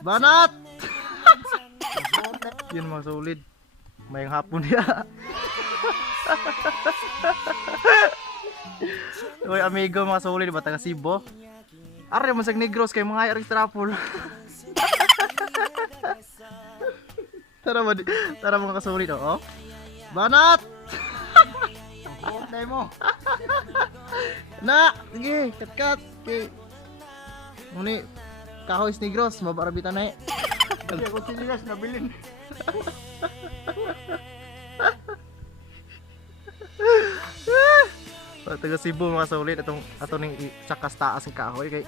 Banat! Yun mga solid. Mayang hapon niya. Uy amigo mga solid ba taga Cebu? Are mo sa Negros kay mga Eric Trapol. Tara mga kasolid oh. Banat! Portay mo. Na, sige, kat. Okay. Muni kahoy Negros mabarabitan na eh. Kasi ako sinilas nabilin. Taga Cebu mga solid atong ning sakas taas ng kahoy kay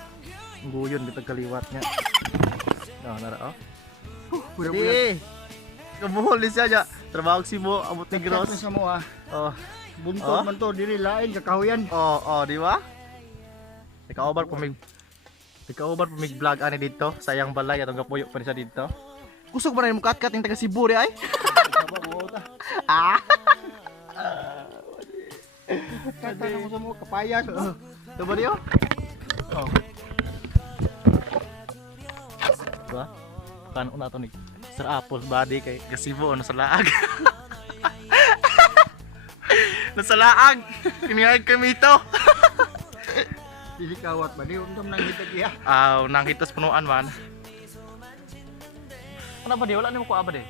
guyon bitag kaliwat niya. Nara oh. Di. Kabuhol siya ya. Trabaho Cebu abot Negros. Sa mo ah. Oh. Buntod man to diri lain sa kahoyan. Oh, di ba? Ikaw ba mig vlog ani dito? Sayang balay atong gapuyo pa ni sa dito. Kusog ba na mo kat-kat yung taga Cebu di ay? Saba mo ta. Ah. Kata mo sa mo kapayas. Ito ba diyo? Oh. Diba? Kan una to ni Sir Apple body kay Cebu ano sa laag. Nasa laag. Kinihag kami ito. Dili kawat ba di untom nang hitag iya. Nang hitas punuan man. Ano ba di? Wala nimo ko aba di.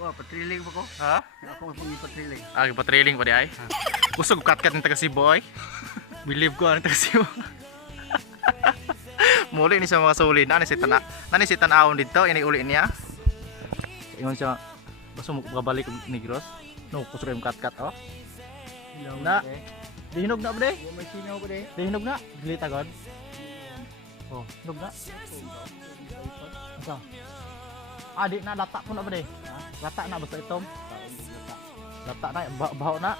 Wa patriling ba ko? Ha? Ako ang patriling. Patrailing pa di ay. Kusog kat-kat ng taga Cebu ay. Believe ko ang taga Cebu. Muli ni sa mga solid. Nani si tanawon dito, ini uli niya. Ingon siya, basta mo kabalik Negros. No, kusog yung kat-kat oh. Na. Dihinog na ba de? Wa may sinaw ko de. Dihinog na. Dilita god. Oh, hinog na. Asa? Di na lata po na ba de? Lata na basta itom. Lata na, baho na.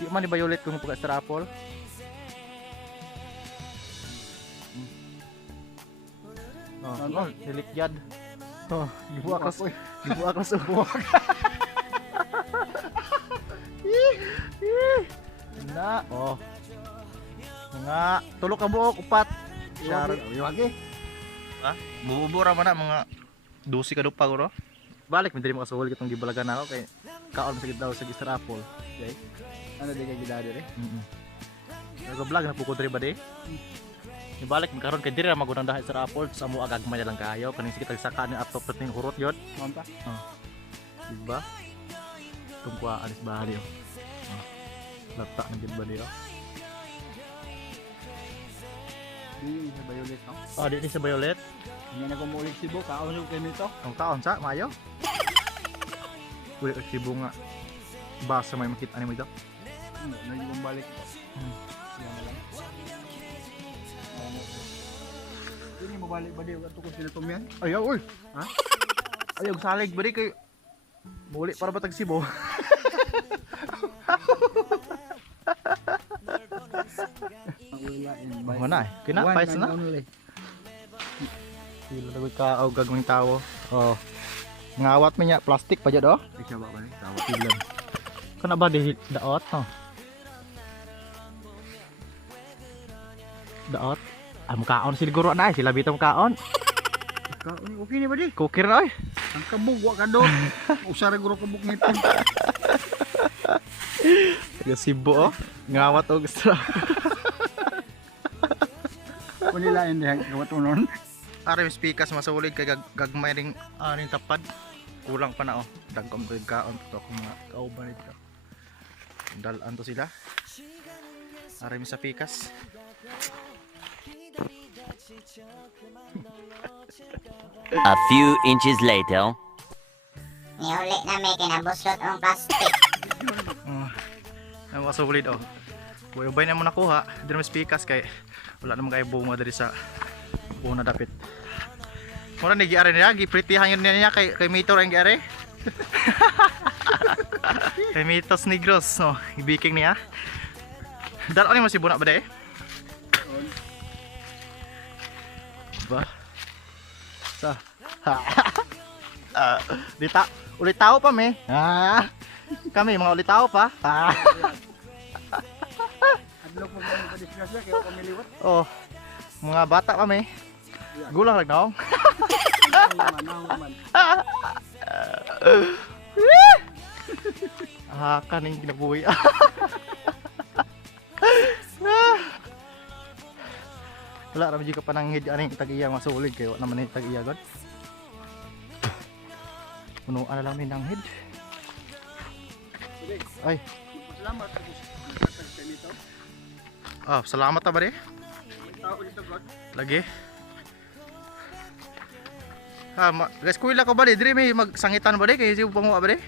Di man i-violet kung pagka-strapol. Oh, dilikyad. Oh, gibuak ka sa buwak. Na, oh. Nga, tulok ka buok, upat. Iwagi. Ha? Bubura man na mga 12 ka dupa ko. Balik mi diri makasuhol kitong gibalagan ako kay kaon sa daw sa Mr. Apple. Okay? Ano di kay gidado de? Nag-vlog na pukod diri ba di? Ibalik mi karon kay diri ra magunang dahay sa Apple sa mo agagmay na lang kayo kaning sige tagsaka ni atop ning urot yod. Monta. Diba? Tungkwa alis bahari oh. Lata na gid ba di oh. Di sa violet no. Di sa violet. Hindi na ko muulit Cebu, kaon yung kayo nito. Ang kaon sa mayo. Ulit si bunga. Basa may makita ni mo ito. Naging bumbalik. Yan lang. Ini mo balik ba di ato ko sinatumyan? Ayaw oy. Ha? Ayaw salig ba di kay muli para batag Cebu. Mga na eh. Kinapais na. Sila dagoy ka o gagawing tao. Oh. Ngawat mi nya plastik pa jud oh. Isa ba balik? Tawat ilan. Kana ba di daot no? Daot. Mukaon siguro na sila bitong kaon. Kaon okay ni ba di? Kukir na oy. Ang kabog wa ka do. Usara guro kabog nito. Taga Cebu oh. Ngawat og extra. Kulilain diha kawatunon. Are speakers masulig kay gagmay ring aning tapad. Kulang pa na oh. Dagkom ko kaon to akong mga kauban dito. Dalan to sila. Are mi sa pikas. A few inches later. Niuli na may kinabusot ang plastic. Ang masulig oh. Ubay na mo nakuha. Di na speakers kay wala namang kayo bunga diri sa una dapit. Mura ni giare niya, gipritihan yun niya kay Mito ang giare. Kay Mitos Negros, no, ibiking niya. Dalo ni mo si Buna ba de? Ba? Sa. Ulit tao pa me. Kami mga ulit tao pa. Adlo po mo pa disgrasya kay ko miliwat. Oh. Mga bata pa me. Gulang lang naong. Naman. Kaning kinabuhi. Wala ra medyo ka pananghid aning tag-iya masulig kayo naman ni tag-iya god. Puno ana lang ni nanghid. Ay, Salamat sa nagtatag nito. salamat ta ba de? May tao dito, God. Lagi. Eskwela ko ba de? Dire may magsangitan ba de kay si panguha ba de?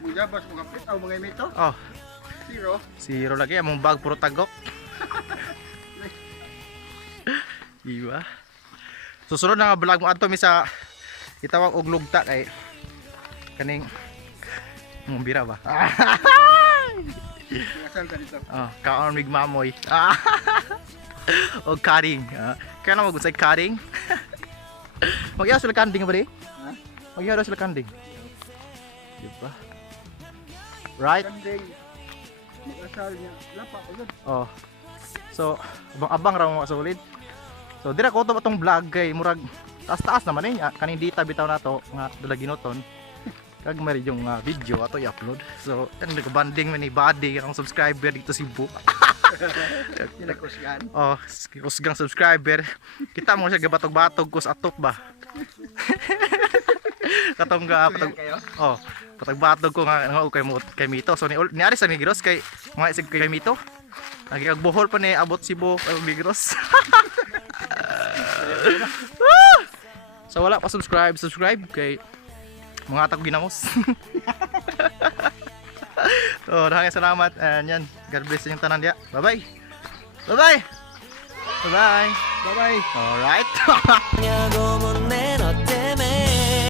Mga bas, mga pit, mga imito. Oh, Zero. zero lagi among bag puro tagok. Iwa. Susunod na nga vlog mo adto mi sa itawag og lugta kay kaning bira ba? Asal ka dito. Kaon mig mamoy. Og cutting. Kaya na mag-usay cutting. Mag-iya sila kanding ba di? Ha? Mag-iya sila kanding. Diba? Right? Kanding. Mag-asal niya. Lapa ko yun. Oh. So, abang-abang ra mo solid. So, dira ko to atong vlog kay murag taas-taas naman kaning dita bitaw nato nga dala ginuton. Kag mari yung video ato i-upload. So, yan nag-banding man ni Buddy ang subscriber dito si Bu. Kinakusgan. Oh, kusgang subscriber. Kita mo siya gabatog-batog kus atop ba. Katong patog. Kayo? Oh, patag-batog ko nga kay Mito. So ni Aris ang Negros kay mga isig kay Mito. Nagigagbohol pa ni abot si Bu ang Negros. So wala pa subscribe kay mga tag ginamos. So, maraming salamat and yan, God bless yung tanan dia. Bye-bye. Bye-bye. Bye-bye. Bye-bye. Alright.